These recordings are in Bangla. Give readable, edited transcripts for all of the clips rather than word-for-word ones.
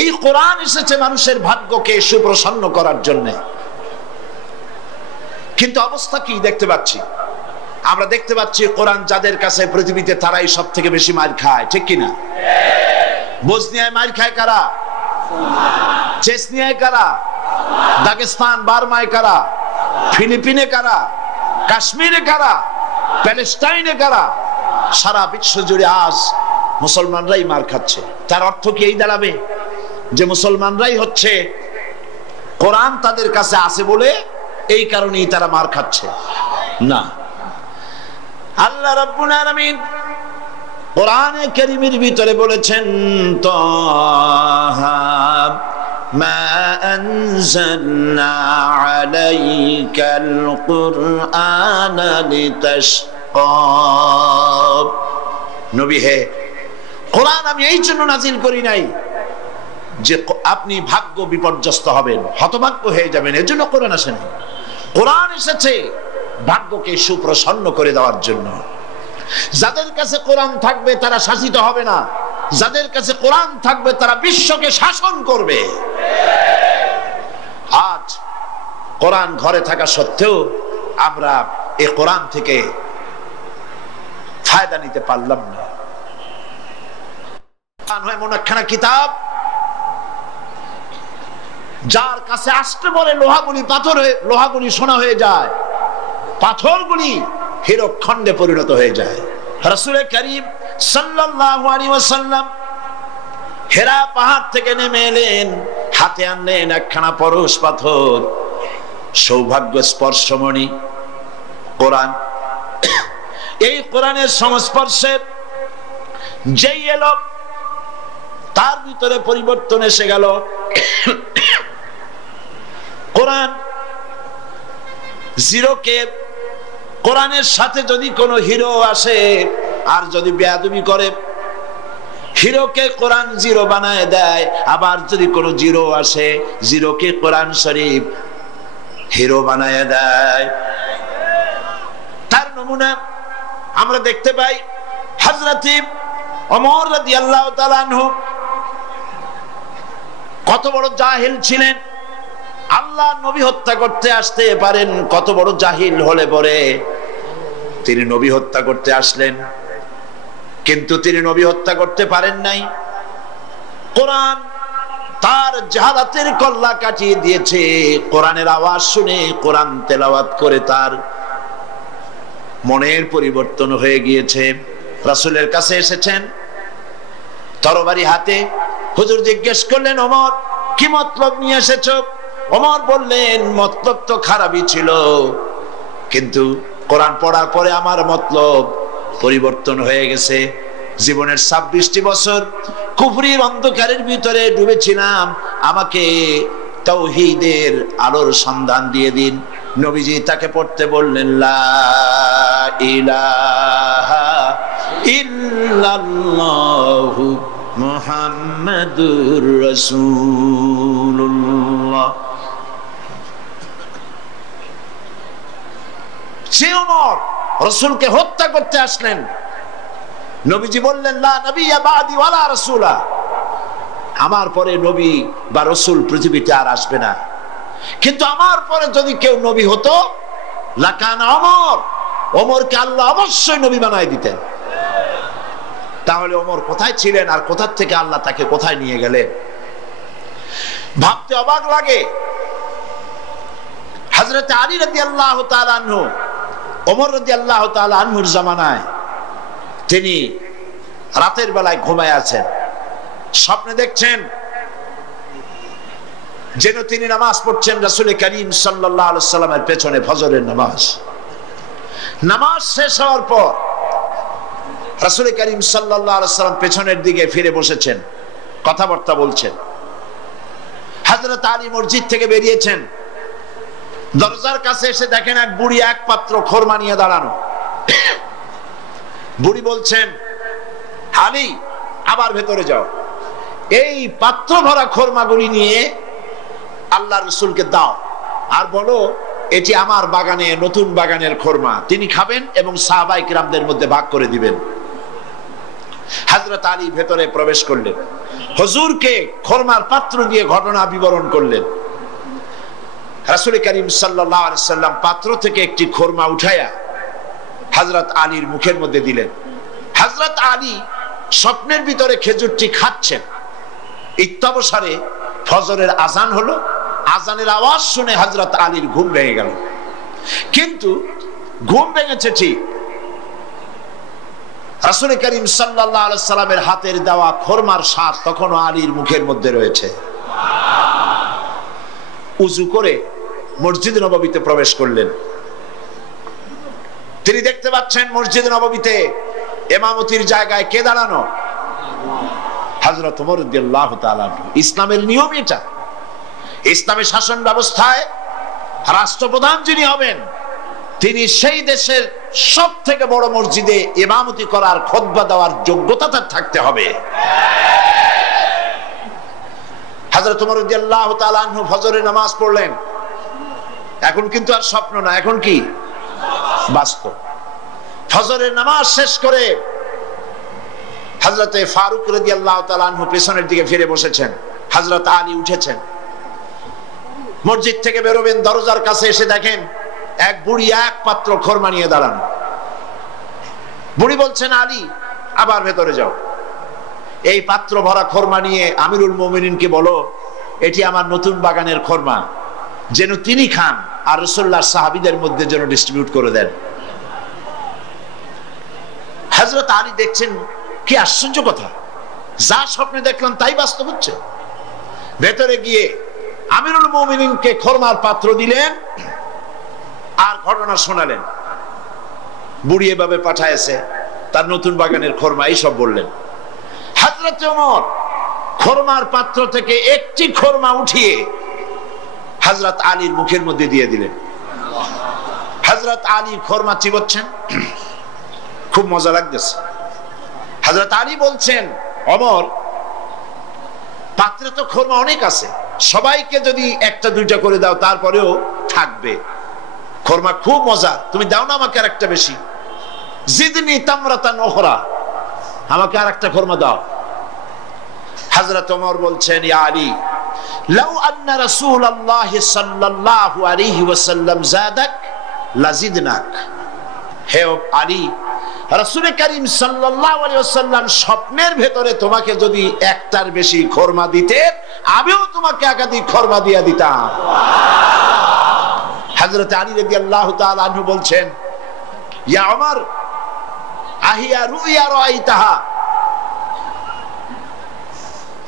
এই কোরআন এসেছে মানুষের ভাগ্যকে সুপ্রসন্ন করার জন্য। কিন্তু অবস্থা কি দেখতে পাচ্ছি আমরা? দেখতে পাচ্ছি কোরআন যাদের কাছে পৃথিবীতে তারাই সব থেকে বেশি মার খায়, ঠিক কিনা? বসনিয়ায় মার খায় কারা? চেচনিয়ায় কারা? দাগেস্তান বার্মায় কারা? ফিলিপিনে কারা? কাশ্মীরে কারা? প্যালেস্টাইনে কারা? সারা বিশ্ব জুড়ে আজ মুসলমানরাই মার খাচ্ছে। তার অর্থ কি এই দাঁড়াবে যে মুসলমানরাই হচ্ছে কোরআন তাদের কাছে আছে বলে এই কারণেই তারা মার খাচ্ছে? না, আল্লাহ রাব্বুল আলামিন কোরআনে কারীমের ভিতরে বলেছেন, তাহা মা আনজালনা আলাইকাল কুরআনা লিতাশকা। নবী হে, কোরআন আমি এই জন্য নাজিল করি নাই যে আপনি ভাগ্য বিপর্যস্ত হবেন, হতভাগ্য হয়ে যাবেন, এর জন্য কোরআন আসে নাই। কোরআন এসেছে ভাগ্যকে সুপ্রসন্ন করে দেওয়ার জন্য। যাদের কাছে কোরআন থাকবে তারা শাসিত হবে না, যাদের কাছে কোরআন থাকবে তারা বিশ্বকে শাসন করবে। আজ কোরআন ঘরে থাকা সত্ত্বেও আমরা এই কোরআন থেকে ফায়দা নিতে পারলাম না। এমন একখানা কিতাব যার কাছে আসতে বলে লোহাগুলি পাথর হয়ে, লোহাগুলি সোনা হয়ে যায়, পাথরগুলি হীরক খণ্ডে পরিণত হয়ে যায়। রাসূল করিম সাল্লাল্লাহু আলাইহি ওয়াসাল্লাম হেরা পাহাড় থেকে নেমে এলেন, হাতে আনলেন একখানা পরশ পাথর, সৌভাগ্য স্পর্শমণি কোরআন। এই কোরআনের সংস্পর্শে যেই এলো তার ভিতরে পরিবর্তন এসে গেল। কোরআন জিরোকে, কোরআনের সাথে যদি কোনো হিরো আসে আর যদি বেয়াদবি করে, হিরোকে কোরআন জিরো বানায় দেয়। আবার যদি কোনো জিরো আসে, জিরোকে কোরআন শরীফ হিরো বানায় দেয়। তার নমুনা আমরা দেখতে পাই হযরত ওমর রাদিয়াল্লাহু তাআলা আনহু কত বড় জাহিল ছিলেন। আল্লাহ নবী হত্যা করতে আসতে পারেন, কত বড় জাহিল হলে পরে তিনি নবী হত্যা করতে আসলেন, কিন্তু তিনি নবী হত্যা করতে পারেন নাই। কোরআন তার জাহালাতের কল্লা কাটিয়ে দিয়েছে। কোরআনের আওয়াজ শুনে, কোরআন তেলাওয়াত করে তার মনের পরিবর্তন হয়ে গিয়েছে। রাসূলের কাছে এসেছেন তরবারি হাতে। হুজুর জিজ্ঞেস করলেন, ওমর কি মতলব নিয়ে এসেছো? ওমর বললেন, মতলব তো খারাপই ছিল, কিন্তু কোরআন পড়ার পরে আমার মতলব পরিবর্তন হয়ে গেছে। জীবনের 26টি বছর কুফরির অন্ধকারের ভিতরে ডুবেছিলাম, আমাকে তাওহীদের আলোর সন্ধান দিয়ে দিন। নবীজি তাকে পড়তে বললেন, লা ইলাহা ইল্লাল্লাহু মুহাম্মাদুর রাসূলুল্লাহ। সে ওমর রাসূলকে হত্যা করতে আসলেন। নবীজি বললেন, লা নবিয়্যা বাদি ওয়ালা রাসূলা, আমার পরে নবী বা রাসূল পৃথিবীতে আর আসবে না, কিন্তু আমার পরে যদি কেউ নবী হতো লাকানা ওমর, ওমরকে আল্লাহ অবশ্যই নবী বানায় দিতেন। তাহলে ওমর কোথায় ছিলেন আর কোথা থেকে আল্লাহ তাকে কোথায় নিয়ে গেলেন? ভাবতে অবাক লাগে। হযরত আলী রাদিয়াল্লাহু তাআলা আনহু, ওমর রাদিয়াল্লাহু তাআলা আনহুর জামানায় তিনি রাতের বেলায় ঘুমায় আছেন, স্বপ্নে দেখছেন যেন তিনি নামাজ পড়ছেন রাসূল করিম সাল্লাল্লাহু আলাইহি ওয়াসাল্লামের পেছনে, ফজরের নামাজ। নামাজ শেষ হওয়ার পর রাসূল করিম সাল্লাল্লাহু আলাইহি ওয়াসাল্লাম পেছনের দিকে ফিরে বসেছেন, কথাবার্তা বলছেন। হযরত আলী মসজিদ থেকে বেরিয়েছেন, দরজার কাছে এসে দেখেন এক বুড়ি এক পাত্র খোরমা নিয়ে দাঁড়ানো। বুড়ি বলছেন, আলী আবার ভেতরে যাও, এই পাত্র ভরা খোরমাগুলি নিয়ে আল্লাহ রাসূলকে দাও আর বলো এটি আমার বাগানে, নতুন বাগানের খোরমা, তিনি খাবেন এবং সাহাবায়ে কিরামদের মধ্যে ভাগ করে দিবেন। হযরত আলী ভেতরে প্রবেশ করলেন, হুজুরকে খোরমার পাত্র দিয়ে ঘটনা বিবরণ করলেন। রাসূল করিম সাল্লাল্লাহু আলাইহি ওয়াসাল্লাম পাত্র থেকে একটি খোরমা উঠায়া হযরত আলীর মুখের মধ্যে দিলেন। হযরত আলী স্বপ্নের ভিতরে খেজুরটি খাচ্ছেন। ইত্যাবসারে ফজরের আজান হলো। আজানের আওয়াজ শুনে হযরত আলীর ঘুম ভেঙে গেল। কিন্তু ঘুম ভেঙেছে ঠিক, রাসূল করিম সাল্লাল্লাহু আলাইহি সাল্লামের হাতের দেওয়া খোরমার স্বাদ তখনও আলীর মুখের মধ্যে রয়েছে। উযু করে মসজিদ নববীতে প্রবেশ করলেন। তিনি দেখতে পাচ্ছেন মসজিদ নববীতে ইমামতির জায়গায় কে দাঁড়ানো? হযরত ওমর রাদিয়াল্লাহু তাআলা। ইসলামের নিয়ম এটা। ইসলামের শাসন ব্যবস্থায় রাষ্ট্রপ্রধান যিনি হবেন তিনি সেই দেশের সব থেকে বড় মসজিদে ইমামতি করার খুতবা দেওয়ার যোগ্যতা তার থাকতে হবে। হযরত ওমর রাদিয়াল্লাহু তাআলা আনহু ফজরের নামাজ পড়লেন। এখন কিন্তু আর স্বপ্ন না, এখন কি বাস্তব। ফজরের নামাজ শেষ করে হযরতে ফারুক রাদিয়াল্লাহু তাআলা আনহু পেছনের দিকে ফিরে বসেছেন। হযরত আলী উঠেছেন, মসজিদ থেকে বেরোবেন, দরজার কাছে এসে দেখেন এক বুড়ি এক পাত্র খোরমা নিয়ে দাঁড়ানো। বুড়ি বলছেন, আলী আবার ভেতরে যাও, এই পাত্র ভরা খোরমা নিয়ে আমিরুল মুমিনিনকে বলো এটি আমার নতুন বাগানের খোরমা, যেন তিনি খান আর রাসূলুল্লাহর সাহাবীদের মধ্যে যেন ডিস্ট্রিবিউট করে দেন। হযরত আলী দেখছেন কি আশ্চর্য কথা, যা স্বপ্নে দেখলাম তাই বাস্তব হচ্ছে। ভেতরে গিয়ে আমিরুল মুমিনিনকে খোরমার পাত্র দিলেন আর ঘটনা শোনালেন। বুড়ি এভাবে পাঠায়েছে, তার নতুন বাগানের খোরমা, এইসব বললেন। হযরত ওমর খোরমার পাত্র থেকে একটি খোরমা উঠিয়ে হযরত আলীর মুখের মধ্যে দিয়ে দিলেন। হযরত আলী খোরমা চিবোচ্ছেন, খুব মজা লাগতেছে। হযরত আলী বলছেন, ওমর পাত্রে তো খোরমা অনেক আছে, সবাইকে যদি একটা দুইটা করে দাও তারপরেও থাকবে, খোরমা খুব মজা, তুমি দাও না আমাকে আর একটা বেশি। জিদনি তামরাতান উখরা, আমাকে আর একটা খোরমা দাও। হযরত ওমর বলছেন, ইয়া আলী লাউ আন্না রাসূলুল্লাহ সাল্লাল্লাহু আলাইহি ওয়াসাল্লাম যাদাক লাজিদনাক। হে আলী, রাসূল করিম সাল্লাল্লাহু আলাইহি ওয়াসাল্লাম স্বপ্নের ভেতরে তোমাকে যদি একটার বেশি খোরমা দিতেন আমিও তোমাকে একাধিক খোরমা দিয়ে দিতাম। হযরত আলী রাদিয়াল্লাহু তাআলা আনহু বলছেন, ইয়া ওমর আহিয়া রুইয়া রাআইতাহা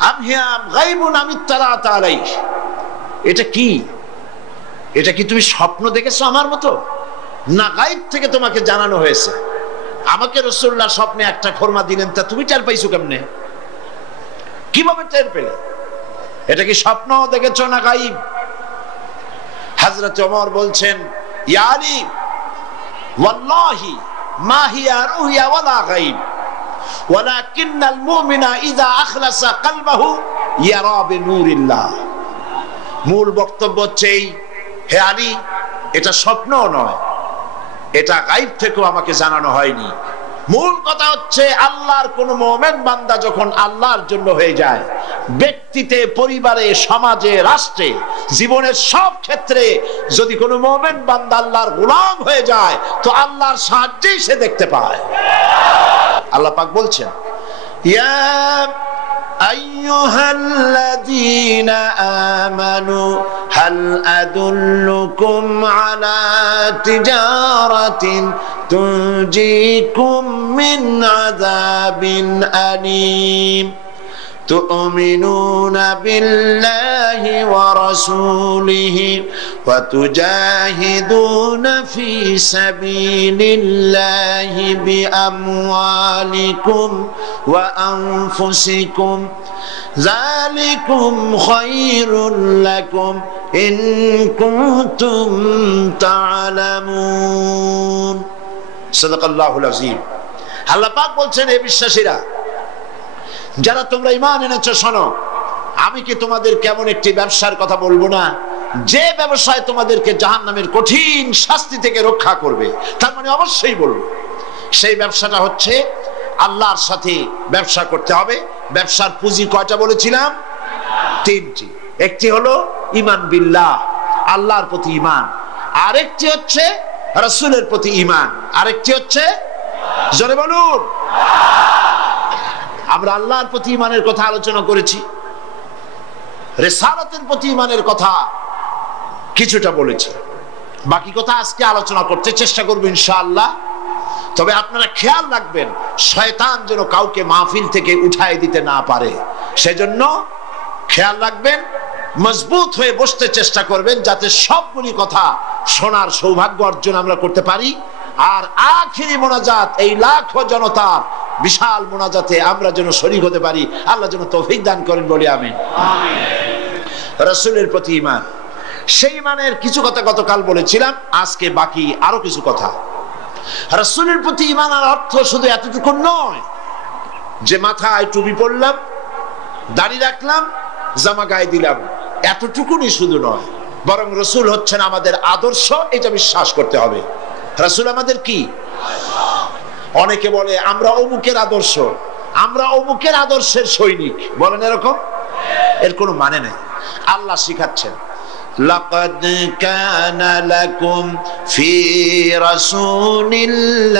আম হিয়া গায়বুন আম ইত্তালাত আলাইহি। এটা কি, এটা কি তুমি স্বপ্ন দেখেছো আমার মতো, না গায়ব থেকে তোমাকে জানানো হয়েছে? আমাকে রাসূলুল্লাহ স্বপ্নে একটা খোরমা দিলেন, তা তুমি টের পাইছো কেমনে, কিভাবে টের পেলে? এটা কি স্বপ্ন দেখেছো না গায়ব? হযরত ওমর বলছেন, ইয়া আলী ওয়াল্লাহি মা হিয়া রুইয়া ওয়ালা গায়ব ওয়ালাকিন্নাল মুমিনা ইযা আখলাসা কলবহু ইয়ারা বিনূরিল্লাহ। মূল বক্তব্য হচ্ছে, হে আলী এটা স্বপ্ন নয়, এটা গায়ব থেকেও আমাকে জানানো হয়নি। মূল কথা হচ্ছে আল্লাহর কোন মুমিন বান্দা যখন আল্লাহর জন্য হয়ে যায়, ব্যক্তিতে, পরিবারে, সমাজে, রাষ্ট্রে, জীবনের সব ক্ষেত্রে যদি কোনো মুমিন বান্দা আল্লাহর গোলাম হয়ে যায় তো আল্লাহর সাহায্যেই সে দেখতে পায়। আল্লাহ পাক বলছেন, ইয়া আইয়ুহাল্লাযীনা আমানু হাল আদুল্লুকুম আলা তিজারাতিন তুনজিকুম মিন আযাবিন আলীম تؤمنون بالله ورسوله وتجاهدون في سبيل الله بأموالكم وأنفسكم ذلكم خير لكم إن كنتم تعلمون صدق الله العظيم। আল্লাহ পাক বলছেন, হে বিশ্বাসীরা, যারা তোমরা ঈমান এনেছো, শোনো, আমি কি তোমাদের কেমন একটি ব্যবসার কথা বলবো না, যে ব্যবসায় তোমাদেরকে জাহান্নামের কঠিন শাস্তি থেকে রক্ষা করবে? তার মানে অবশ্যই বলবো, সেই ব্যবসাটা হচ্ছে আল্লাহর সাথে ব্যবসা করতে হবে। ব্যবসার পুঁজি কয়টা বলেছিলাম? তিনটি। একটি হলো ঈমান বিল্লাহ, আল্লাহর প্রতি ঈমান, আরেকটি হচ্ছে রাসূলের প্রতি ঈমান, আরেকটি হচ্ছে, জোরে বলুন। আমরা আল্লাহর প্রতি ঈমানের কথা আলোচনা করেছি, রিসালাতের প্রতি ঈমানের কথা কিছুটা বলেছি, বাকি কথা আজকে আলোচনা করতে চেষ্টা করব ইনশাআল্লাহ। তবে আপনারা খেয়াল রাখবেন শয়তান যেন কাউকে মাহফিল থেকে উঠায় দিতে না পারে, সেজন্য খেয়াল রাখবেন, মজবুত হয়ে বসতে চেষ্টা করবেন যাতে সবগুলি কথা শোনার সৌভাগ্য অর্জন আমরা করতে পারি। আর আখিরি মোনাজাত, এই লাখো জনতার বিশাল মোনাজাতে আমরা যেন শরীক হতে পারি, আল্লাহ যেন তৌফিক দান করেন, বলি আমিন। রাসূলের প্রতি ঈমান, সেই ঈমানের কিছু কথা গতকাল বলেছিলাম, আজকে বাকি আরো কিছু কথা। রাসূলের প্রতি ঈমানের অর্থ শুধু এতটুকু নয় যে মাথায় টুপি পরলাম, দাড়ি রাখলাম, জামা গায়ে দিলাম, এতটুকুনি শুধু নয়, বরং রাসূল হচ্ছেন আমাদের আদর্শ, এটা বিশ্বাস করতে হবে। রাসূল আমাদের কি? অনেকে বলে আমরা অমুকের আদর্শ, আমরা অমুকের আদর্শের সৈনিক, বলেন এরকম? এর কোনো মানে নেই। আল্লাহ শিখাচ্ছেন, লাকাদ কানা লাকুম ফি রাসূলিল্লাহি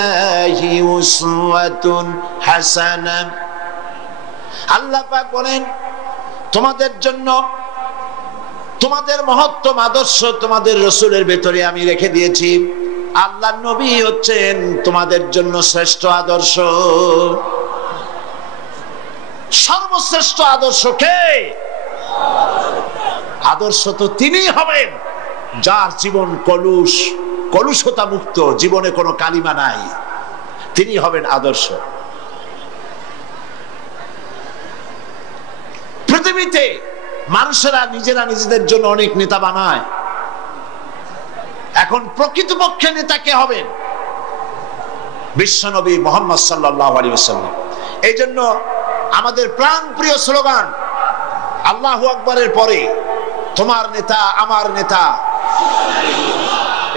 উসওয়াতুন হাসানাহ। আল্লাহ পাক বলেন তোমাদের জন্য তোমাদের মহত্তম আদর্শ তোমাদের রাসূলের ভেতরে আমি রেখে দিয়েছি। আল্লাহর নবী হচ্ছেন তোমাদের জন্য শ্রেষ্ঠ আদর্শ। সর্বশ্রেষ্ঠ আদর্শ কে? আদর্শ তো তিনি হবেন যার জীবন কলুষতা মুক্ত, জীবনে কোনো কালিমা নাই, তিনি হবেন আদর্শ। পৃথিবীতে মানুষেরা নিজেরা নিজেদের জন্য অনেক নেতা বানায়, এখন প্রকৃতপক্ষে নেতা কে হবেন? বিশ্বনবী মুহাম্মদ সাল্লাল্লাহু আলাইহি ওয়াসাল্লাম। এই জন্য আমাদের প্রাণ প্রিয় স্লোগান আল্লাহু আকবারের পরে তোমার নেতা আমার নেতা,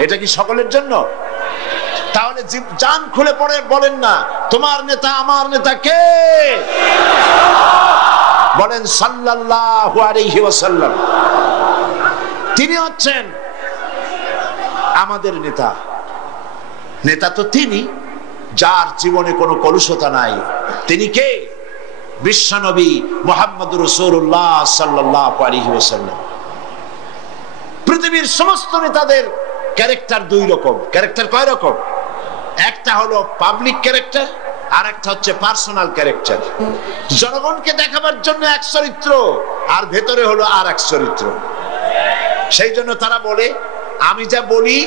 এটা কি সকলের জন্য? তাহলে জান খুলে পড়ে বলেন না তোমার নেতা আমার নেতা কে? বলেন সাল্লাল্লাহু আলাইহি ওয়াসাল্লাম। তিনি হচ্ছেন আমাদের নেতা। নেতা তো তিনি যার জীবনে কোনো কলুষতা নাই। তিনি কে? বিশ্বনবী মুহাম্মদুর রাসূলুল্লাহ সাল্লাল্লাহু আলাইহি ওয়াসাল্লাম। পৃথিবীর সমস্ত নেতাদের ক্যারেক্টার দুই রকম। ক্যারেক্টার কয় রকম? একটা হলো পাবলিক ক্যারেক্টার, আর একটা হচ্ছে পার্সোনাল ক্যারেক্টার। জনগণকে দেখাবার জন্য এক চরিত্র, আর ভেতরে হলো আর এক চরিত্র। সেই জন্য তারা বলে আমি যা বলি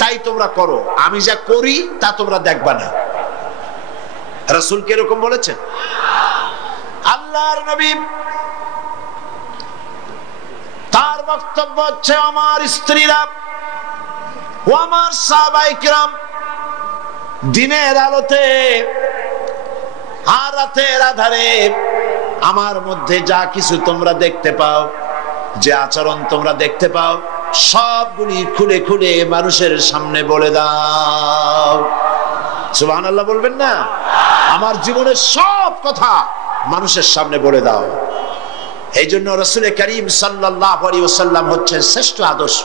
তাই তোমরা করো, আমি যা করি তা তোমরা দেখবা না। রাসূল কি এরকম বলেছেন? আল্লাহর নবী তার বক্তব্য হচ্ছে আমার স্ত্রীরা ও আমার সাহাবায়ে কিরাম দিনের আলোতে আর রাতের আধারে আমার মধ্যে যা কিছু তোমরা দেখতে পাও, যে আচরণ তোমরা দেখতে পাও, সবগুলি খুলে খুলে মানুষের সামনে বলে দাও। সুবহানাল্লাহ বলবেন না? আমার জীবনের সব কথা মানুষের সামনে বলে দাও। এই জন্য রাসূল করিম সাল্লাল্লাহু আলাইহি ওয়াসাল্লাম হচ্ছেন শ্রেষ্ঠ আদর্শ।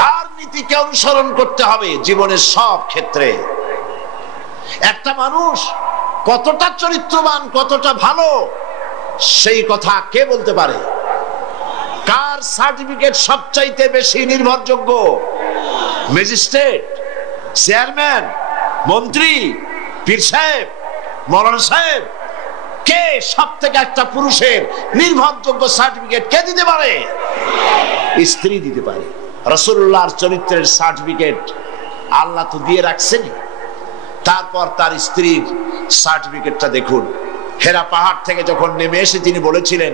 তার নীতিকে অনুসরণ করতে হবে জীবনের সব ক্ষেত্রে। একটা মানুষ কতটা চরিত্রবান, কতটা ভালো, সেই কথা কে বলতে পারে? কার সার্টিফিকেট সবচাইতে বেশি নির্ভরযোগ্য? ম্যাজিস্ট্রেট, চেয়ারম্যান, মন্ত্রী, পীর সাহেব, মৌলানা সাহেব? কে সব থেকে একটা পুরুষের নির্ভরযোগ্য সার্টিফিকেট কে দিতে পারে? স্ত্রী দিতে পারে। রাসূলুল্লাহর চরিত্রের সার্টিফিকেট আল্লাহ তো দিয়ে রাখছেন। তারপর তার স্ত্রীর সার্টিফিকেটটা দেখুন। হেরা পাহাড় থেকে যখন নেমে এসে তিনি বলেছিলেন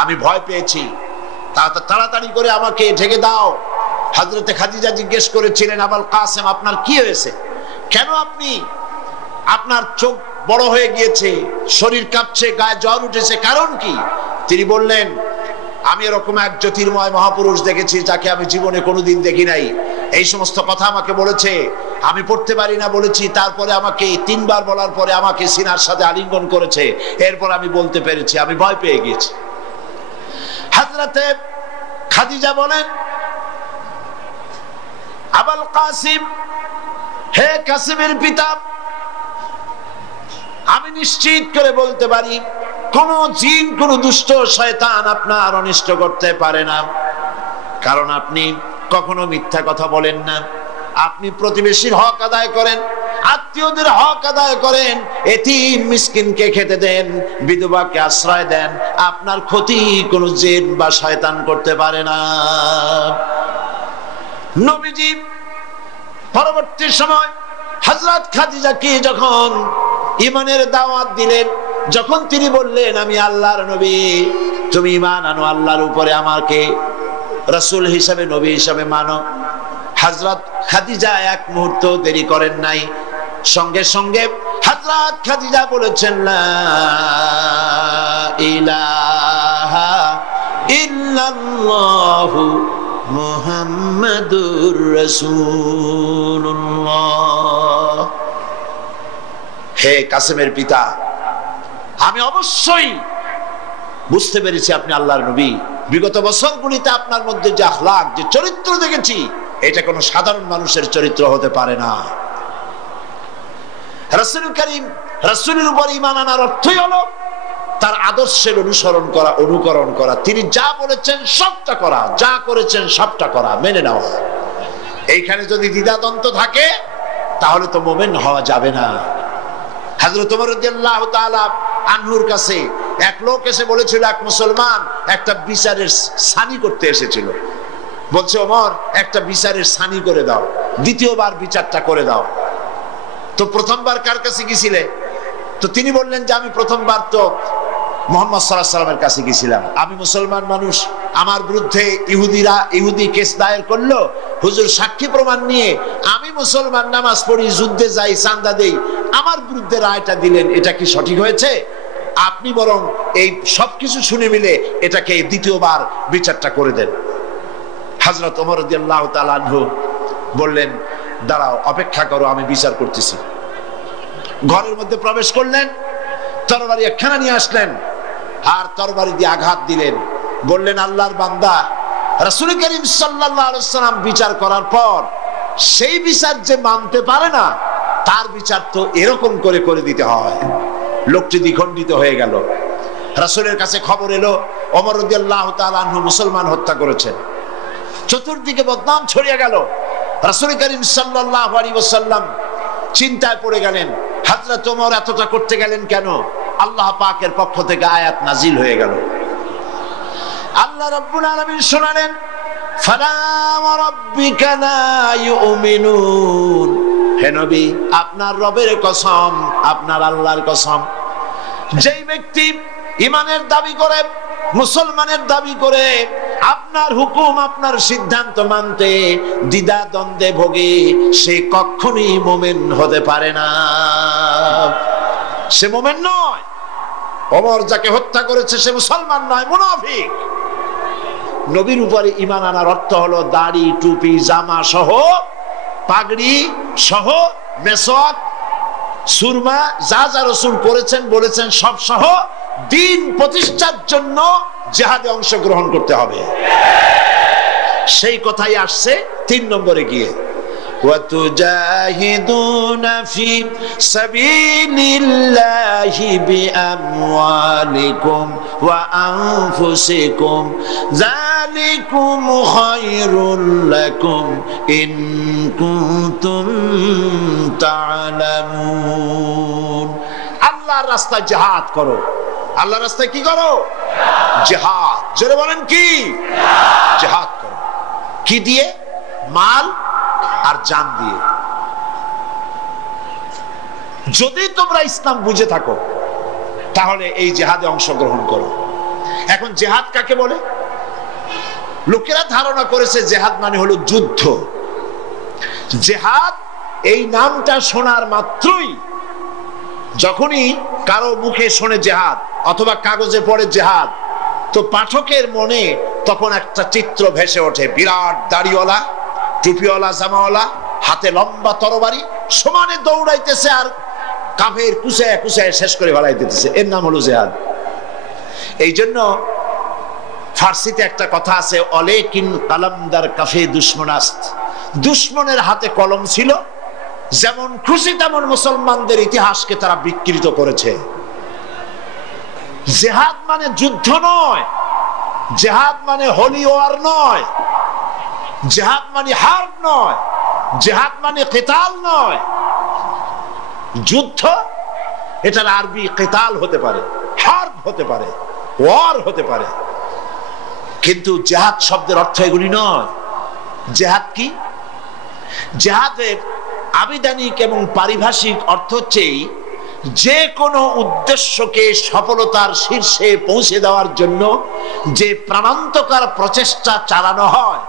আমি ভয় পেয়েছি, তাড়াতাড়ি করে আমাকে ঢেকে দাও। হযরতে খাদিজা জিজ্ঞেস করেছিলেন আবুল কাসেম আপনার কি হয়েছে? কেন আপনি, আপনার চোখ বড় হয়ে গিয়েছে, শরীর কাঁপছে, গায়ে জ্বর উঠেছে, কারণ কি? তিনি বললেন আমি এরকম এক জ্যোতির্ময় মহাপুরুষ দেখেছি যাকে আমি জীবনে কোনোদিন দেখি নাই। এই সমস্ত কথা আমাকে বলেছে। আমি পড়তে পারি না বলেছি, তারপরে আমাকে 3 বার বলার পরে আমাকে সিনার সাথে আলিঙ্গন করেছে, এরপর আমি বলতে পেরেছি, আমি ভয় পেয়ে গেছি। হযরতে খাদিজা বলেন, আবুল কাসিম, হে কাসিমের পিতা, আমি নিশ্চিত করে বলতে পারি কোন জিন, কোন দুষ্ট শয়তান আপনার অনিষ্ট করতে পারে না, কারণ আপনি কখনো মিথ্যা কথা বলেন না, আপনি প্রতিবেশীর হক আদায় করেন, আত্মীয়দের হক আদায় করেন, এতিম মিসকিনকে খেতে দেন, বিধবাকে আশ্রয় দেন, আপনার ক্ষতি কোনো জিন বা শয়তান করতে পারে না। নবীজি পরবর্তী সময় হযরত খাদিজাকে যখন ঈমানের দাওয়াত দিলেন, যখন তিনি বললেন আমি আল্লাহর নবী, তুমি ঈমান আনো আল্লাহর উপরে, আমাকে রাসূল হিসেবে, নবী হিসেবে মানো, হযরত খাদিজা এক মুহূর্ত দেরি করেন নাই, সঙ্গে সঙ্গে হযরত খাদিজা বলেছেন লা ইলাহা ইল্লাল্লাহু মুহাম্মাদুর রাসূলুল্লাহ। হে কাসেমের পিতা, আমি অবশ্যই বুঝতে পেরেছি আপনি আল্লাহর নবী। বিগত বছরগুলিতে আপনার মধ্যে যে আখলাক, যে চরিত্র দেখেছি, এটা কোনো সাধারণ মানুষের চরিত্র হতে পারে না। রাসূল করিম, রাসূলের উপর ঈমান আনার অর্থই হলো তার আদর্শের অনুসরণ করা, অনুকরণ করা, তিনি যা বলেছেন সবটা করা, যা করেছেন সবটা করা, মেনে নেওয়া। এইখানে যদি দ্বিধাদ্বন্দ্ব থাকে তাহলে তো মুমিন হওয়া যাবে না। হযরত ওমর রাদিয়াল্লাহু তাআলা আনহুর কাছে এক লোক এসে বলেছিল, এক মুসলমান একটা বিচারের সানি করতে এসেছিল, বলছে ওমর একটা বিচারের সানি করে দাও, দ্বিতীয়বার বিচারটা করে দাও। তো প্রথমবার কার কাছে গিয়েছিলে? তো তিনি বললেন যে আমি প্রথমবার তো মুহাম্মদ সাল্লাল্লাহু আলাইহি ওয়াসাল্লামের কাছে গিয়েছিলাম, আমি মুসলমান মানুষ, আমার বিরুদ্ধে ইহুদি কেস দায়ের করলো, হুজুর সাক্ষী প্রমাণ নিয়ে আমি মুসলমান, নামাজ পড়ি, যুদ্ধে যাই, চাঁদা দেই, আমার বিরুদ্ধে রায়টা দিলেন, এটা কি সঠিক হয়েছে? আপনি বরং এই সবকিছু শুনে মিলে এটাকে দ্বিতীয়বার বিচারটা করে দেন। হযরত ওমর রাদিয়াল্লাহু তাআলা আনহু বললেন, দাঁড়াও, অপেক্ষা করো, আমি বিচার করতেছি। ঘরের মধ্যে প্রবেশ করলেন, তরবারি একখানা নিয়ে আসলেন, আর তরবারি দিয়ে আঘাত দিলেন, বললেন আল্লাহর বান্দা, রাসূল করিম সাল্লাল্লাহু আলাইহি ওয়াসাল্লাম বিচার করার পর সেই বিচার যে মানতে পারে না, তার বিচার তো এরকম করে করে দিতে হয়। লোকটি দ্বিখণ্ডিত হয়ে গেল। রাসূলের কাছে খবর এলো ওমর রাদিয়াল্লাহু তাআলা আনহু মুসলমান হত্যা করেছেন। চতুর্দিকে বদনাম ছড়িয়ে গেল। রাসূল করিম সাল্লাল্লাহু আলাইহি ওয়াসাল্লাম চিন্তায় পড়ে গেলেন, হযরত ওমর এতটা করতে গেলেন কেন? আল্লাহ পাকের পক্ষ থেকে আয়াত নাজিল হয়ে গেল। আল্লাহ রাব্বুল আলামিন শোনালেন, ফালা ওয়া রাব্বিকা লা ইউমিনুন, হে নবী আপনার রবের কসম, আপনার আল্লাহর কসম, যেই ব্যক্তি ঈমানের দাবি করে, মুসলমানের দাবি করে, আপনার হুকুম, আপনার সিদ্ধান্ত মানতে দ্বিধা দ্বন্দ্বে ভোগে, সে কখনোই মুমিন হতে পারে না, সে মুমিন নয়। ওমর যাকে হত্যা করেছে সে মুসলমান নয়, মুনাফিক। নবীর উপরে ঈমান আনার অর্থ হলো দাড়ি, টুপি, জামা সহ, পাগড়ি সহ, মেসওয়াক, সুরমা, যা যা রাসূল করেছেন বলেছেন সব সহ দ্বীন প্রতিষ্ঠার জন্য জিহাদে অংশগ্রহণ করতে হবে। সেই কথাই আসছে 3 নম্বরে গিয়ে, وَتُجَاهِدُونَ فِي سَبِيلِ اللَّهِ بِأَمْوَالِكُمْ وَأَنفُسِكُمْ ذَلِكُمْ خَيْرٌ لَكُمْ إِن كُنتُمْ تَعْلَمُونَ। আল্লাহর রাস্তায় জিহাদ করো। আল্লাহর রাস্তায় কি করো? জিহাদ। জোরে বলেন কি? জিহাদ করো। কি দিয়ে? মাল আর জান দিয়ে। যদি তোমরা ইসলাম বুঝে থাকো তাহলে এই জিহাদে অংশগ্রহণ করো। এখন জিহাদ কাকে বলে? লোকেরা ধারণা করেছে জিহাদ মানে হলো যুদ্ধ। জিহাদ এই নামটা শোনার মাত্রই, যখনই কারো মুখে শোনে জিহাদ অথবা কাগজে পড়ে জিহাদ, তো পাঠকের মনে তখন একটা চিত্র ভেসে ওঠে, বিরাট দাড়িওয়ালা, টুপিওয়ালা, জামাওয়ালা, হাতে লম্বা তরবারি, সমানে দৌড়াইতেছে আর কাফের কুচায় কুচায় শেষ করে ফেলাই দিতেছে। এর নাম হলো জিহাদ। এই জন্য ফার্সিতে একটা কথা আছে, অলেকিন কালামদার কাফে দুশ্মনাস্ত, দুশ্মনের হাতে কলম ছিল, যেমন খুশি তেমন মুসলমানদের ইতিহাসকে তারা বিকৃত করেছে। জিহাদ মানে যুদ্ধ নয়, জিহাদ মানে হোলি ওয়ার নয়, জিহাদ মানে হার্ব নয়, জিহাদ মানে কিতাল নয়। যুদ্ধ এটার আরবি কিতাল হতে পারে, হার্ব হতে পারে, ওয়ার হতে পারে, কিন্তু জিহাদ শব্দের অর্থ এগুলি নয়। জিহাদ কি? জিহাদের আবিধানিক এবং পারিভাষিক অর্থ হচ্ছে যে কোনো উদ্দেশ্যকে সফলতার শীর্ষে পৌঁছে দেওয়ার জন্য যে প্রাণান্তকার প্রচেষ্টা চালানো হয়,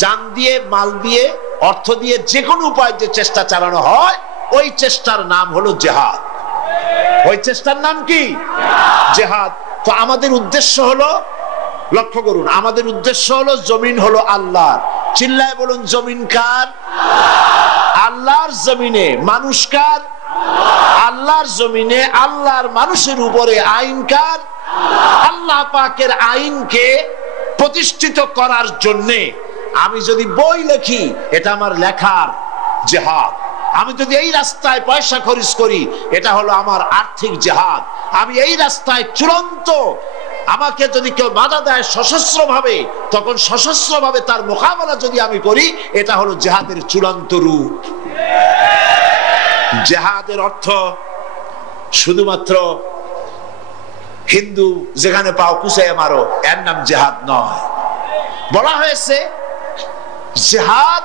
জান দিয়ে, মাল দিয়ে, অর্থ দিয়ে, যে কোনো উপায় যে চেষ্টা চালানো হয়, ওই চেষ্টার নাম হলো জিহাদ। ওই চেষ্টার নাম কি? জিহাদ। তো আমাদের উদ্দেশ্য হলো, লক্ষ্য করুন, আমাদের উদ্দেশ্য হলো জমিন হলো আল্লাহর। চিল্লায় বলুন, জমিন কার? আল্লাহর জমিনে। মানুষ কার? আল্লাহর জমিনে। আল্লাহর মানুষের উপরে আইন কার? আল্লাহ পাকের আইনকে প্রতিষ্ঠিত করার জন্যে আমি যদি বই লিখি, এটা আমার লেখার জিহাদ। আমি যদি এই রাস্তায় পয়সা খরচ করি, এটা হলো আমার আর্থিক জিহাদ। আমি এই রাস্তায় চূড়ান্ত, আমাকে যদি কেউ বাধা দেয় সশস্ত্র ভাবে, তখন সশস্ত্র ভাবে তার মোকাবেলা যদি আমি করি, এটা হলো জিহাদের চূড়ান্ত রূপ। জিহাদের অর্থ শুধুমাত্র হিন্দু যেখানে পাও কুচায় মারো, এর নাম জিহাদ নয়। বলা হয়েছে জিহাদ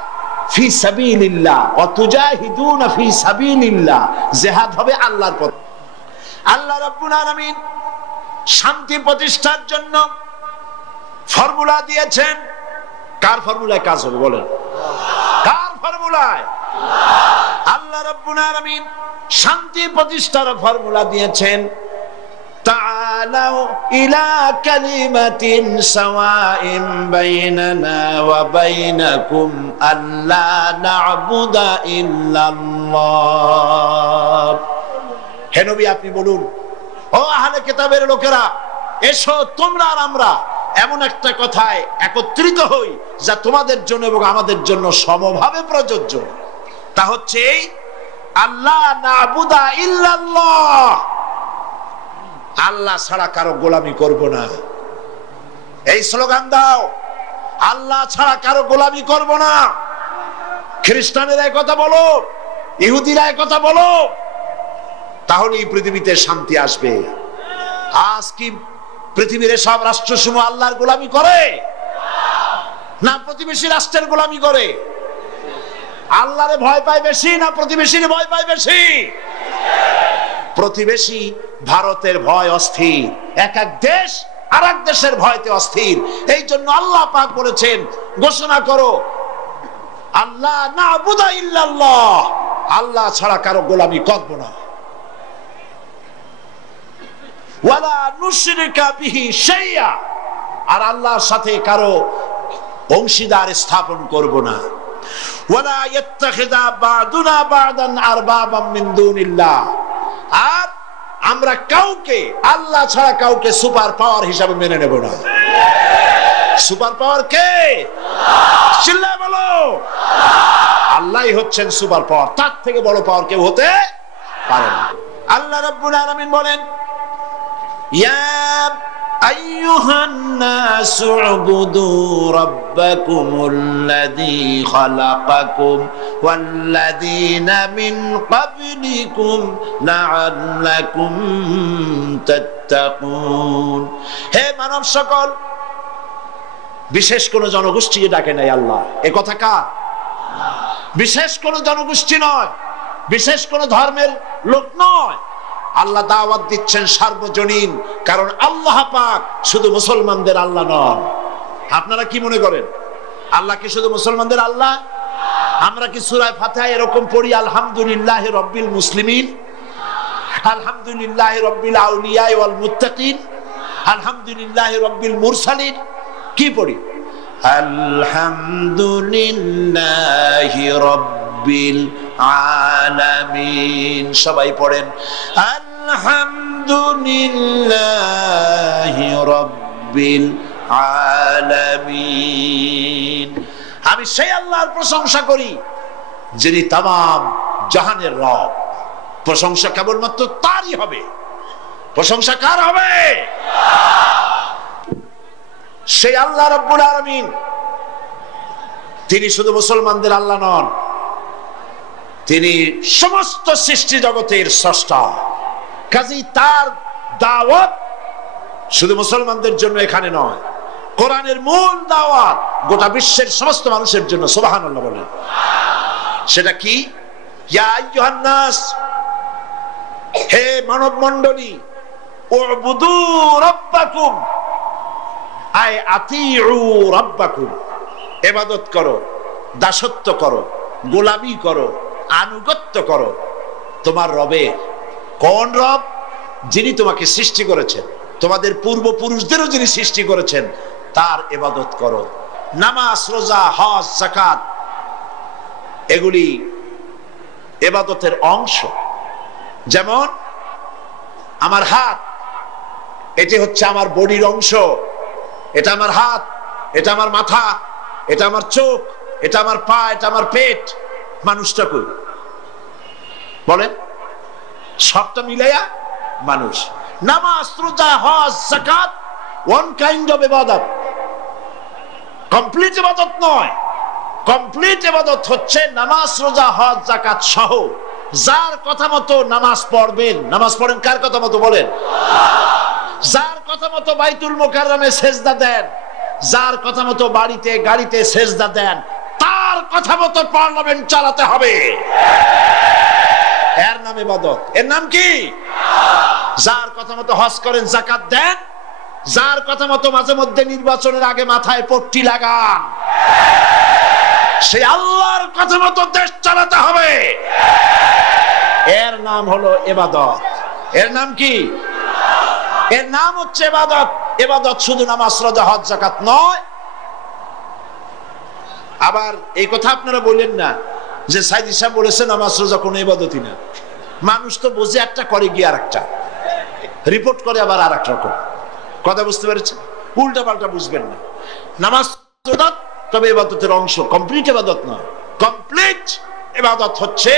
ফি সাবিলিল্লাহ ওয়া তুজাহিদুনা ফি সাবিলিল্লাহ। জিহাদ হবে আল্লাহর পথে। আল্লাহ রাব্বুল আলামিন শান্তি প্রতিষ্ঠার জন্য ফর্মুলা দিয়েছেন। কার ফর্মুলায় কাজ হবে বলেন? কার ফর্মুলায়? আল্লাহ রাব্বুল আলামিন শান্তি প্রতিষ্ঠার ফর্মুলা দিয়েছেন। তাআলাউ ইলা কালিমাতিন সাওয়াইন বাইনানা ওয়া বাইনাকুম আল্লা না'বুদা ইল্লাল্লাহ। হে নবী, আপনি বলুন, ও আহলে কিতাবের লোকেরা, এসো তোমরা আর আমরা এমন একটা কথায় একত্রিত হই যা তোমাদের জন্য এবং আমাদের জন্য সমভাবে প্রযোজ্য। তা হচ্ছে আল্লাহ না'বুদা ইল্লাল্লাহ, আল্লাহ ছাড়া কারো গোলামি করব না। এই স্লোগান দাও, আল্লাহ ছাড়া কারো গোলামি করব না। খ্রিস্টানেরা এই কথা বলো, ইহুদিরা এই কথা বলো, তাহলে এই পৃথিবীতে শান্তি আসবে। আজ কি পৃথিবীর সব রাষ্ট্রসমূহ আল্লাহর গোলামি করে না প্রতিবেশী রাষ্ট্রের গোলামি করে? আল্লাহরে ভয় পায় বেশি না প্রতিবেশীর ভয় পায় বেশি? প্রতিবেশী ভারতের ভয় অস্থির, এক এক দেশ আর এক দেশের ভয়তে অস্থির। এই জন্য আল্লাহ পাক বলেছেন, ঘোষণা করো আল্লাহ না'বুদা ইল্লাল্লাহ, আল্লাহ ছাড়া কারো গোলামি করব না। ওয়ালা নুশরিকা বিহি শাইআ, আর আল্লাহর সাথে কারো অংশীদার স্থাপন করব না। ওয়ালা ইয়াত্তাখিযা বা'দুনা বা'দান আরবাবাম মিন দুনিল্লাহ, আর আমরা কাউকে আল্লাহ ছাড়া কাউকে সুপার পাওয়ার হিসাবে মেনে নেব না। সুপার পাওয়ার কে? চিল্লায় বলো, আল্লাহই হচ্ছেন সুপার পাওয়ার, তার থেকে বড় পাওয়ার কেউ হতে পারে না। আল্লাহ রাব্বুল আলামিন বলেন, ইয়া আইয়ুহান নাসু উবুদু রাব্বাকুমুল্লাযী খালাকাকুম ওয়াল্লাযীনা মিন ক্বাবলিকুম লাআল্লাকুম তাত্তাকুন। হে মানব সকল, বিশেষ কোন জনগোষ্ঠীকে ডাকে নাই আল্লাহ। এ কথা কার? বিশেষ কোন জনগোষ্ঠী নয়, বিশেষ কোন ধর্মের লোক নয়। আল্লাহ দাওয়াত দিচ্ছেন সার্বজনীন, কারণ আল্লাহ পাক শুধু মুসলমানদের আল্লাহ নন। আপনারা কি মনে করেন আল্লাহ কি শুধু মুসলমানদের আল্লাহ? আমরা কি সূরা ফাতিহা এরকম পড়ি, আলহামদুলিল্লাহি রাব্বিল মুসলিমিন, আলহামদুলিল্লাহি রাব্বিল আউলিয়া ওয়াল মুত্তাকিন, আলহামদুলিল্লাহি রাব্বিল মুরসালিন? কি পড়ি? আলহামদুলিল্লাহি রাব্বিল রাব্বিল আলামিন। সবাই পড়েন আলহামদুলিল্লাহি রাব্বিল আলামিন। আমি সেই আল্লাহর প্রশংসা করি যিনি তামাম জাহানের রব। প্রশংসা কেবলমাত্র তারই হবে। প্রশংসা কার হবে? সেই আল্লাহ রাব্বুল আলামিন। তিনি শুধু মুসলমানদের আল্লাহ নন, তিনি সমস্ত সৃষ্টি জগতের স্রষ্টা। কাজেই তার দাওয়াত শুধু মুসলমানদের জন্য এখানে নয়, কোরআনের মূল দাওয়াত গোটা বিশ্বের সমস্ত মানুষের জন্য। সুবহানাল্লাহ বলেন। সেটা কি? ইয়া আইয়ুহান নাস, হে মানব মণ্ডলী, উবুদু রাব্বাকুম আই আতিউ রাব্বাকুম। ইবাদত করো, দাসত্ব করো, গোলামি করো, আনুগত্য করো তোমার রবের। কোন রব? যিনি তোমাকে সৃষ্টি করেছেন, তোমাদের পূর্বপুরুষদেরও যিনি সৃষ্টি করেছেন, তার ইবাদত করো। নামাজ, রোজা, হজ, যাকাত এগুলি ইবাদতের অংশ। যেমন আমার হাত, এটি হচ্ছে আমার বডির অংশ। এটা আমার হাত, এটা আমার মাথা, এটা আমার চোখ, এটা আমার পা, এটা আমার পেট। মানুষটা কই বলেন? সবটা মিলাইয়া মানুষ। নামাজ, রোজা, হজ, যাকাত ওয়ান কাইন্ড অফ ইবাদত, কমপ্লিট ইবাদত নয়। কমপ্লিট ইবাদত হচ্ছে নামাজ, রোজা, হজ, যাকাত সহ। যার কথা মতো নামাজ পড়বেন, নামাজ পড়েন কার কথা মতো বলেন? যার কথা মতো বাইতুল মুকাররমে সেজদা দেন, যার কথা মতো বাড়িতে গাড়িতে সেজদা দেন, তার কথা মতো পার্লামেন্ট চালাতে হবে। এর নাম ইবাদত। এর নাম কি? যার কথা মতো হজ করেন, যাকাত দেন, যার কথা মতো মাঝে মধ্যে নির্বাচনের আগে মাথায় পট্টি লাগান, সেই আল্লাহর কথা মতো দেশ চালাতে হবে। এর নাম হলো ইবাদত। এর নাম কি? এর নাম হচ্ছে ইবাদত। ইবাদত শুধু নামাজ, রোজা, হজ, যাকাত নয়। আবার এই কথা আপনারা বলেন না যে সাইদি সাহেব বলেছে নামাজ রোজা কোনো ইবাদতই না। মানুষ তো বোঝে একটা, করে গিয়ে আরেকটা, রিপোর্ট করে আবার আরেক রকম। কথা বুঝতে পেরেছেন? উল্টা পাল্টা বুঝবেন না। নামাজ ইবাদত, তবে ইবাদতের অংশ, কমপ্লিট ইবাদত নয়। কমপ্লিট ইবাদত হচ্ছে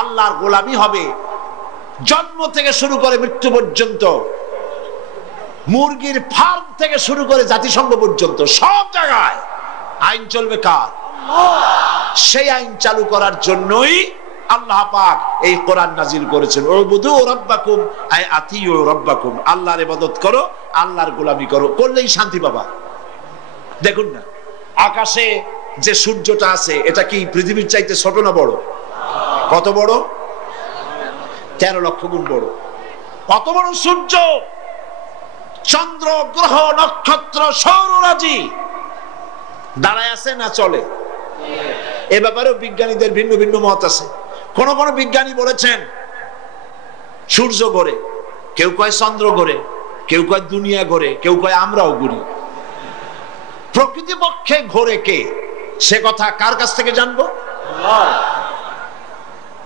আল্লাহর গোলামি হবে জন্ম থেকে শুরু করে মৃত্যু পর্যন্ত। মুরগির ফার্ম থেকে শুরু করে জাতিসংঘ পর্যন্ত সব জায়গায় আইন চলবে কার? সেই আইন চালু করার জন্যই আল্লাহ পাক এই কোরআন নাজিল করেছেন। উবুদু রাব্বাকুম আই আতিউ রাব্বাকুম। আল্লাহর ইবাদত করো, আল্লাহর গোলামি করো, করলেই শান্তি পাবা। দেখুন না, আকাশে যে সূর্যটা আছে, এটা কি পৃথিবীর চাইতে ছোট না বড়? কত বড়? 13 লক্ষ গুণ বড়। কত বড় সূর্য, চন্দ্র, গ্রহ, নক্ষত্র, সৌররাজি দাঁড়ায় আছে না চলে? এ ব্যাপারেও বিজ্ঞানীদের ভিন্ন ভিন্ন মত আছে। কোন কোন বিজ্ঞানী বলেছেন সূর্য ঘোরে, কেউ কয় চন্দ্র ঘোরে, কেউ কয় দুনিয়া ঘোরে, কেউ কয় আমরাও ঘুরি। প্রকৃতিপক্ষে ঘোরে কে, সে কথা কার কাছ থেকে জানবো?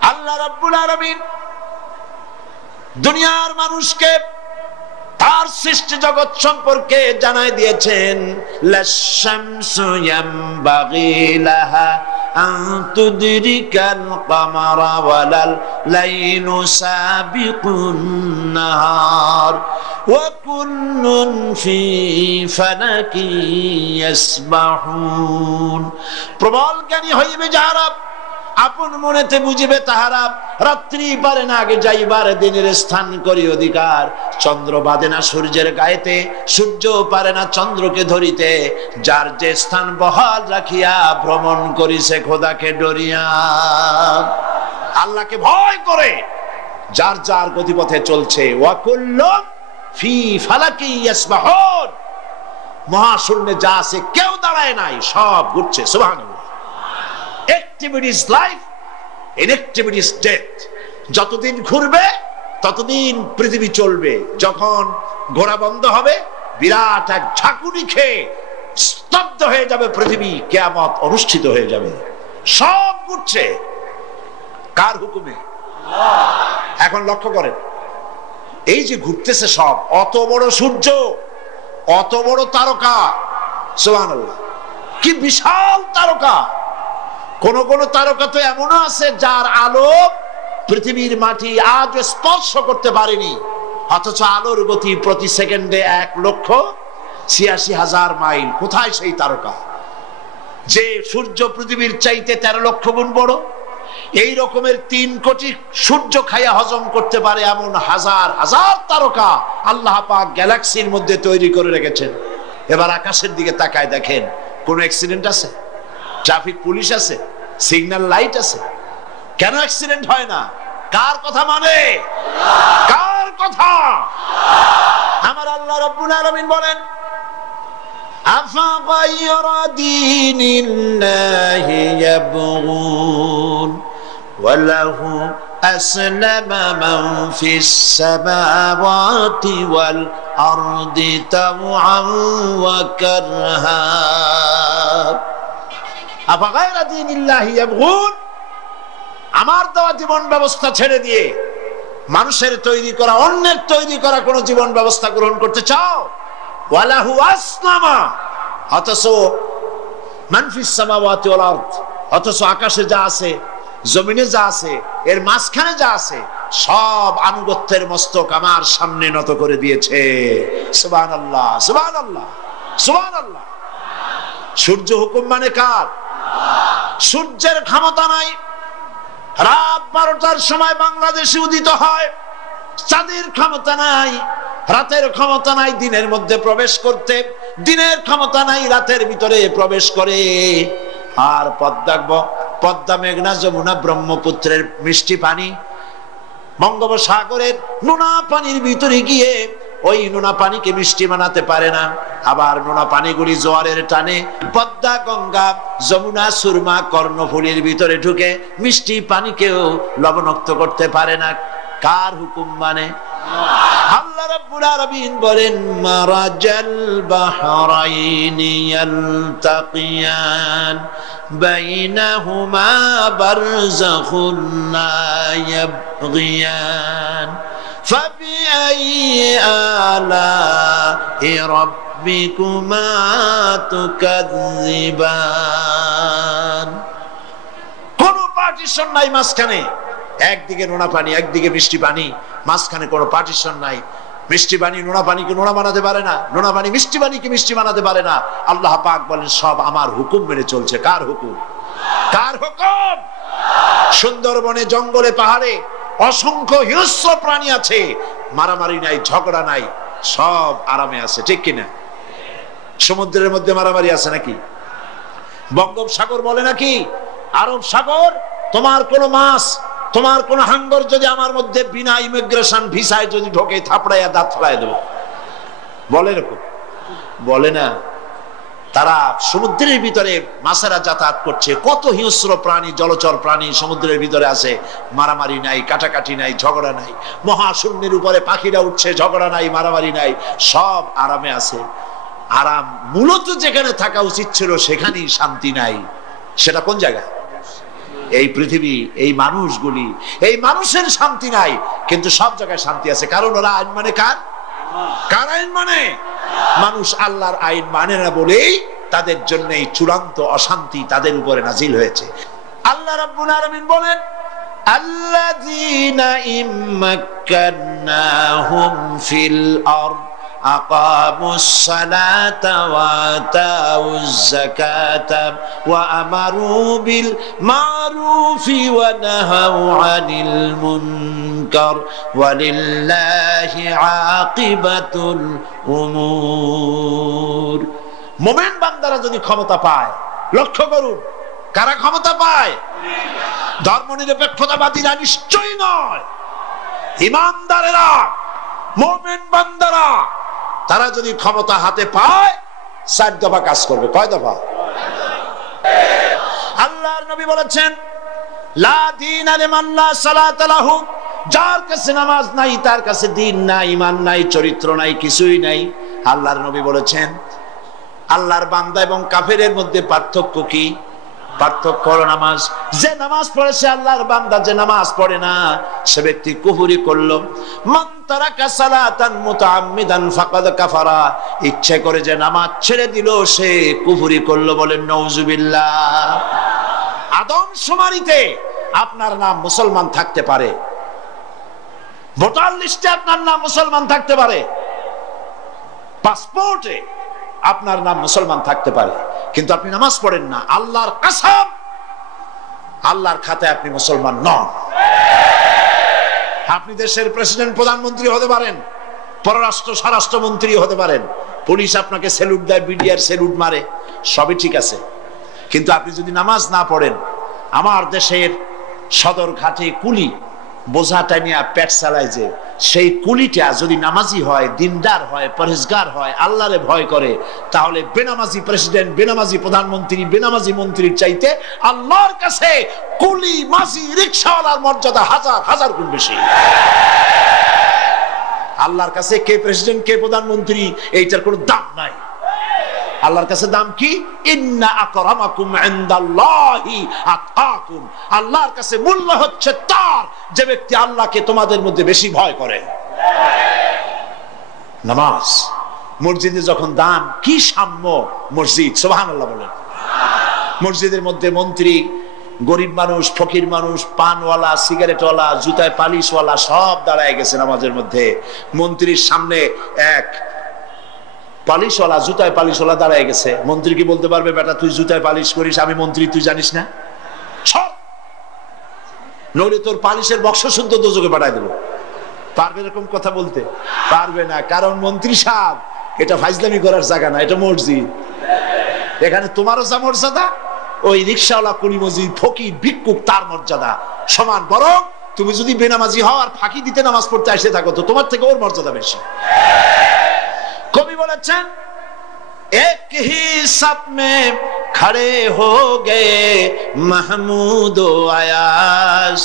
আল্লাহ রাব্বুল আলামিন দুনিয়ার মানুষকে তার সৃষ্টি জগৎ সম্পর্কে জানাই দিয়েছেন। লাশ-শামসু ইয়ামবাগি লাহা আন তুদরিকাল কামারা ওয়ালাল লাইলু সাবিকুন নাহার ওয়া কুল্লুন ফি ফালাকি ইয়াসবাহুন। প্রবল জ্ঞানী হইবে যারা, আপন মনেতে বুঝিবে তাহারা। রাত্রি পারে না আগে যাইবার, দিনের স্থান করি অধিকার। চন্দ্র বাঁধে না সূর্যের গায়েতে, সূর্য পারে না চন্দ্রকে ধরিতে। যার যে স্থান বহাল রাখিয়া ভ্রমণ করিছে খোদাকে ডরিয়া। আল্লাহকে ভয় করে যার যার গতিপথে চলছে। ওয়া কুল্লুন ফি ফালাকি ইয়াসবাহুন। মহাশূন্যে যা আছে কেউ দাঁড়ায় নাই, সব ঘুরছে। সুবহানাল্লাহ। Activity is life, inactivity is death. যতদিন ঘুরবে ততদিন পৃথিবী চলবে। যখন ঘোরা বন্ধ হবে, বিরাট এক ঝাঁকুনি খেয়ে স্তব্ধ হয়ে যাবে পৃথিবী, কিয়ামত অনুষ্ঠিত হয়ে যাবে। সব ঘুরছে, কার হুকুমে? এখন লক্ষ্য করেন, এই যে ঘুরতেছে সব, অত বড় সূর্য, অত বড় তারকা, সুবহানাল্লাহ, কি বিশাল তারকা। কোন কোন তারকা তো এমনও আছে যার আলো পৃথিবীর মাটি আজ স্পর্শ করতে পারেনি, অথচ আলোর গতি প্রতি সেকেন্ডে 1,86,000 মাইল। কোথায় সেই তারকা? যে সূর্য পৃথিবীর চাইতে 13 লক্ষ গুণ বড়। এই রকমের 3 কোটি সূর্য খাইয়া হজম করতে পারে এমন হাজার হাজার তারকা আল্লাহ পাক গ্যালাক্সির মধ্যে তৈরি করে রেখেছেন। এবার আকাশের দিকে তাকায় দেখেন, কোন অ্যাক্সিডেন্ট আছে? ট্রাফিক পুলিশ আছে? সিগন্যাল লাইট আছে? কেন অ্যাক্সিডেন্ট হয় না? কার কথা মানে? কার কথা? আমার আল্লাহ রাব্বুল আলামিন বলেন, আফাগায়রা দীনিল্লাহি ইয়াবগুন ওয়া লাহু আসলামা মান ফিস সামাওয়াতি ওয়াল আরদি তাওআন ওয়া কারহা। আফাগায়রা দীনিল্লাহি ইয়াবগুন, আমার দেওয়া জীবন ব্যবস্থা ছেড়ে দিয়ে মানুষের তৈরি করা, অন্যের তৈরি করা কোন জীবন ব্যবস্থা গ্রহণ করতে চাও? ওয়ালাহু আসলামা, অথচ মান ফিস সামাওয়াতি ওয়াল আরদ, অথচ আকাশে যা আছে, জমিনে যা আছে, এর মাঝখানে যা আছে, সব আনুগত্যের মস্তক আমার সামনে নত করে দিয়েছে। সুবহানাল্লাহ, সুবহানাল্লাহ, সুবহানাল্লাহ। সূর্য হুকুম মানে কার? সূর্যের ক্ষমতা নাই রাত 12টার সময় বাংলাদেশে উদিত হয়, চাঁদের ক্ষমতা নাই, রাতের ক্ষমতা নাই দিনের মধ্যে প্রবেশ করতে, দিনের ক্ষমতা নাই রাতের ভিতরে প্রবেশ করে। আর পদ্মা, মেঘনা, যমুনা, ব্রহ্মপুত্রের মিষ্টি পানি বঙ্গোপসাগরের নোনা পানির ভিতরে গিয়ে ওই নোনা পানিকে মিষ্টি বানাতে পারে না। আবার নোনা পানিগুলি জোয়ারের টানে পদ্মা, গঙ্গা, যমুনা, সুরমা, কর্ণফুলীর ভিতরে ঢুকে মিষ্টি পানিকেও লবণাক্ত করতে পারে না। কার হুকুম মানে? আল্লাহ রাব্বুল আলামিন বলেন, মারাজাল বাহরাইনি ইয়ালতাকিয়ান বাইনাহুমা বারযাখুন লা ইয়াবগিয়ান ফাবিআইয়ি আলা'i রাব্বিকুমা তুকাযযিবান। কোন পার্টিশন নাই মাঝখানে, একদিকে নোনা পানি, একদিকে মিষ্টি পানি, মাঝখানে কোনো পার্টিশন নাই। মিষ্টি পানি নোনা পানিকে নোনা বানাতে পারে না, নোনা পানি মিষ্টি পানিকে মিষ্টি বানাতে পারে না। আল্লাহ পাক বলেন, সব আমার হুকুম মেনে চলছে। কার হুকুম? কার হুকুম? সুন্দরবনে, জঙ্গলে, পাহাড়ে অসংখ্য হিংস্র প্রাণী আছে, মারামারি নাই, ঝগড়া নাই, সব আরামে আছে, ঠিক কিনা? সমুদ্রের মধ্যে মারামারি আছে নাকি? বঙ্গোপসাগর বলে নাকি আরব সাগর? তোমার কোন মাছ, তোমার কোন হাঙ্গর যদি আমার মধ্যে বিনা ইমিগ্রেশন ভিসায় যদি ঢোকে, থাপড়াইয়া দাঁত ফেলাই দেবো, বলে এরকম? বলে না। তারা সমুদ্রের ভিতরে মাছেরা যাতায়াত করছে, কত হিংস্র প্রাণী, জলচর প্রাণী সমুদ্রের ভিতরে আছে, মারামারি নাই, কাটাকাটি নাই, ঝগড়া নাই। মহাশূন্যের উপরে পাখিরা উঠছে, ঝগড়া নাই, মারামারি নাই, সব আরামে আছে। আরাম মূলত যেখানে থাকা উচিত ছিল সেখানেই শান্তি নাই। সেটা কোন জায়গা? এই পৃথিবী, এই মানুষগুলি, এই মানুষের শান্তি নাই, কিন্তু সব জায়গায় শান্তি আছে। কারণ ওরা আইন মানে কার? কার আইন মানে? মানুষ আল্লাহর আইন মানে না বলেই তাদের জন্য এই চূড়ান্ত অশান্তি তাদের উপরে নাজিল হয়েছে। আল্লাহ রাব্বুল আলামিন বলেন, আল্লাযীনা ইম্মাক্কান্নাহুম ফিল আরদ আকামুস সালাতা ওয়া আতাউজ যাকাতা ওয়া আমারু বিল মারুফি ওয়া নাহাউ আনিল মুনকার ওয়ালিল্লাহি আকিবাতুল উমুর। মুমিন বান্দারা যদি ক্ষমতা পায়, লক্ষ্য করুন কারা ক্ষমতা পায়? ধর্মনিরপেক্ষতাবাদীরা নিশ্চয়ই নয়, ঈমানদারেরা, মুমিন বান্দারা, তারা যদি ক্ষমতা হাতে পায় 4 দফা কাজ করবে। কয় দফা? আল্লাহর নবী বলেছেন, লা দীনা লিমান লা সালাতা লাহু, যার কাছে নামাজ নাই তার কাছে দ্বীন নাই, ঈমান নাই, চরিত্র নাই, কিছুই নাই। আল্লাহর নবী বলেছেন, আল্লাহর বান্দা এবং কাফেরের মধ্যে পার্থক্য কি? পার্থক্য হলো নামাজ। যে নামাজ পড়েছে আল্লাহর বান্দা, যে নামাজ পড়ে না সে ব্যক্তি কুফরি করলো। মান তারাকা সালাতান মুতাআম্মিদান ফাকাদ কাফারা, ইচ্ছা করে যে নামাজ ছেড়ে দিল সে কুফরি করলো, বলেন নাউজুবিল্লাহ। আদম শুমারিতে আপনার নাম মুসলমান থাকতে পারে, ভোটার লিস্টে আপনার নাম মুসলমান থাকতে পারে, পাসপোর্টে আপনার নাম মুসলমান থাকতে পারে, কিন্তু আপনি নামাজ পড়েন না, আল্লাহর কসম আল্লাহর খাতায় আপনি মুসলমান নন। আপনি দেশের প্রেসিডেন্ট, প্রধানমন্ত্রী হতে পারেন, পররাষ্ট্র স্বরাষ্ট্রমন্ত্রী হতে পারেন, পুলিশ আপনাকে স্যালুট দেয়, বিডিআর স্যালুট মারে, সবই ঠিক আছে, কিন্তু আপনি যদি নামাজ না পড়েন, আমার দেশের সদর ঘাটে কুলি বোঝা টাইমিয়া পেট চালায়, যে সেই কুলিটা যদি নামাজি হয়, দিনদার হয়, পরহেজগার হয়, আল্লাহরে ভয় করে, তাহলে বেনামাজি প্রেসিডেন্ট, বেনামাজি প্রধানমন্ত্রী, বেনামাজি মন্ত্রীর চাইতে আল্লাহর কাছে কুলি, মাঝি, রিকশাওয়ালার মর্যাদা হাজার হাজার গুণ বেশি। আল্লাহর কাছে কে প্রেসিডেন্ট, কে প্রধানমন্ত্রী, এইটার কোনো দাম নাই। আল্লাহর কাছে দাম কি? ইন্না আকরামাকুম ইনদাল্লাহি আতকাকুম। আল্লাহর কাছে মূল্য হচ্ছে তার যে ব্যক্তি আল্লাহকে তোমাদের মধ্যে বেশি ভয় করে। নামাজ, মসজিদে যখন দান, কি সাম্য মসজিদ, সুবহানাল্লাহ বলেন। মসজিদের মধ্যে মন্ত্রী, গরিব মানুষ, ফকির মানুষ, পানওয়ালা, সিগারেটওয়ালা, জুতায় পালিশওয়ালা সব দাঁড়ায় গেছে নামাজের মধ্যে। মন্ত্রীর সামনে এক পালিশওয়ালা, জুতায় পালিশওয়ালা দাঁড়ায় গেছে। মন্ত্রী কি বলতে পারবে, বেটা তুই জুতায় পালিশ করিস, আমি মন্ত্রী, তুই জানিস না? নইলে তোর পালিশের বক্স শুদ্ধ দোজকে পাঠায় দেবো। পারবে এরকম কথা বলতে? পারবে না, কারণ মন্ত্রী সাহেব এটা ফাইজলামি করার জায়গা না, এটা মসজিদ। এখানে তোমারও যা মর্যাদা, ওই রিকশাওয়ালা, কুলি, মসজিদ, ফকির, ভিক্ষুক তার মর্যাদা সমান। বরং তুমি যদি বেনামাজি হও আর ফাঁকি দিতে নামাজ পড়তে এসে থাকো, তো তোমার থেকে ওর মর্যাদা বেশি। কবি বলেছেন, এক হি সাব মে খড়ে হো গে মাহমুদ ও আয়াজ,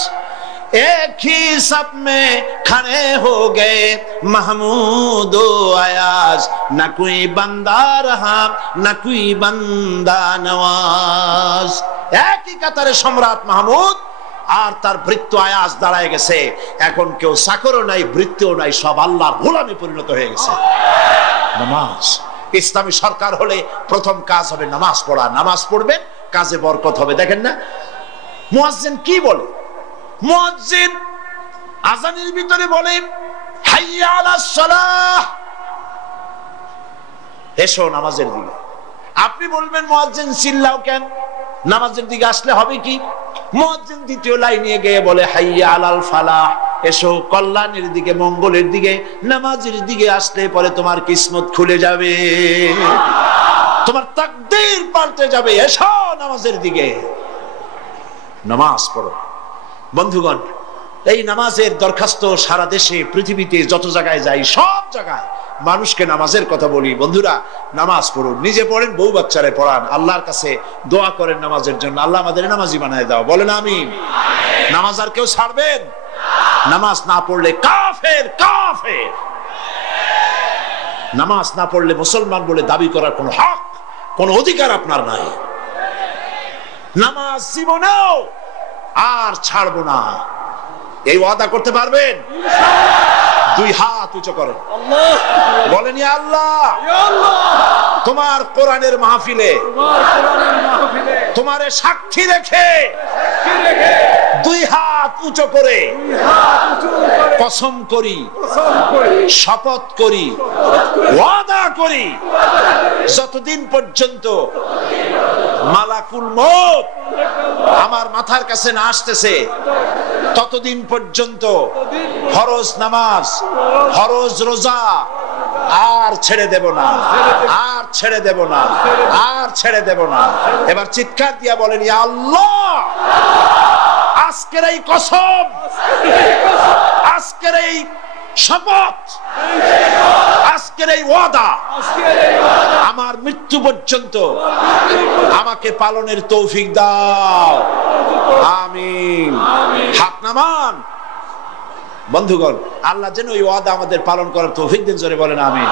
এক হি সাব মে খড়ে হো গে মাহমুদ ও আয়াজ, না কোই বান্দা রহা না কোই বান্দা নওয়াজ। একই কাতারে সম্রাট মাহমুদ আর তার ভৃত্য আয়াজ দাঁড়ায় গেছে। এখন কেউ চাকরও নাই, ভৃত্যও নাই, সব আল্লাহর গোলামে পরিণত হয়ে গেছে। নামাজ, ইসলামী সরকার হলে প্রথম কাজ হবে নামাজ পড়া। নামাজ পড়বেন, কাজে বরকত হবে। দেখেন না মুয়াজ্জিন কি বলে? মুয়াজ্জিন আযানের ভিতরে বলে, হাইয়া আলাস সালাহ, এসো নামাজের দিকে। আপনি বলবেন মুয়াজ্জিন চিল্লাও কেন? নামাজের দিকে আসলে হবে কি? মুয়াজ্জিন দ্বিতীয় লাইনে গিয়ে বলে, হাইয়া আলাল ফালাহ, এসো কল্যাণের দিকে, মঙ্গলের দিকে। নামাজের দিকে আসলে পরে তোমার কিসমত খুলে যাবে, তোমার তাকদীর পাল্টে যাবে। এসো নামাজের দিকে, নামাজ পড়ো। বন্ধুগণ, এই নামাজের দরখাস্ত সারা দেশে, পৃথিবীতে যত জায়গায় যাই, সব জায়গায় মানুষকে নামাজের কথা বলি। বন্ধুরা, নামাজ পড়ুন, নিজে পড়েন, বউ বাচ্চারে পড়ান, আল্লাহর কাছে দোয়া করেন নামাজের জন্য, আল্লাহ আমাদের নামাজি বানায় দাও। বলেন আমিন। নামাজ আর কেউ ছাড়বেন? নামাজ না পড়লে কাফের, কাফের। নামাজ না পড়লে মুসলমান বলে দাবি করার কোনো হক, কোনো অধিকার আপনার নাই। নামাজ জীবনেও আর ছাড়বো না, এই ওয়াদা করতে পারবেন? দুই হাত উঁচু করেন, বলেন ইয়া আল্লাহ, তোমার কোরআনের মাহফিলে তোমারে সাক্ষী রেখে দুই হাত উঁচু করে কসম করি, শপথ করি, ওয়াদা করি, যতদিন পর্যন্ত মালাকুল মউত আমার মাথার কাছে না আসতেছে ততদিন পর্যন্ত ফরজ নামাজ, ফরজ রোজা আর ছেড়ে দেব না, আর ছেড়ে দেব না, আর ছেড়ে দেব না। এবার চিৎকার দিয়া বলেন, ইয়া আল্লাহ, আজকের এই কসম, আজকের এই শপথ, আজকের এই ওয়াদা আমার মৃত্যু পর্যন্ত আমাকে পালনের তৌফিক দাও। আমিন। হাত নামান। বন্ধুগণ, আল্লাহ যেন ওই ওয়াদা আমাদের পালন করার তৌফিক দেন, জোরে বলেন আমিন।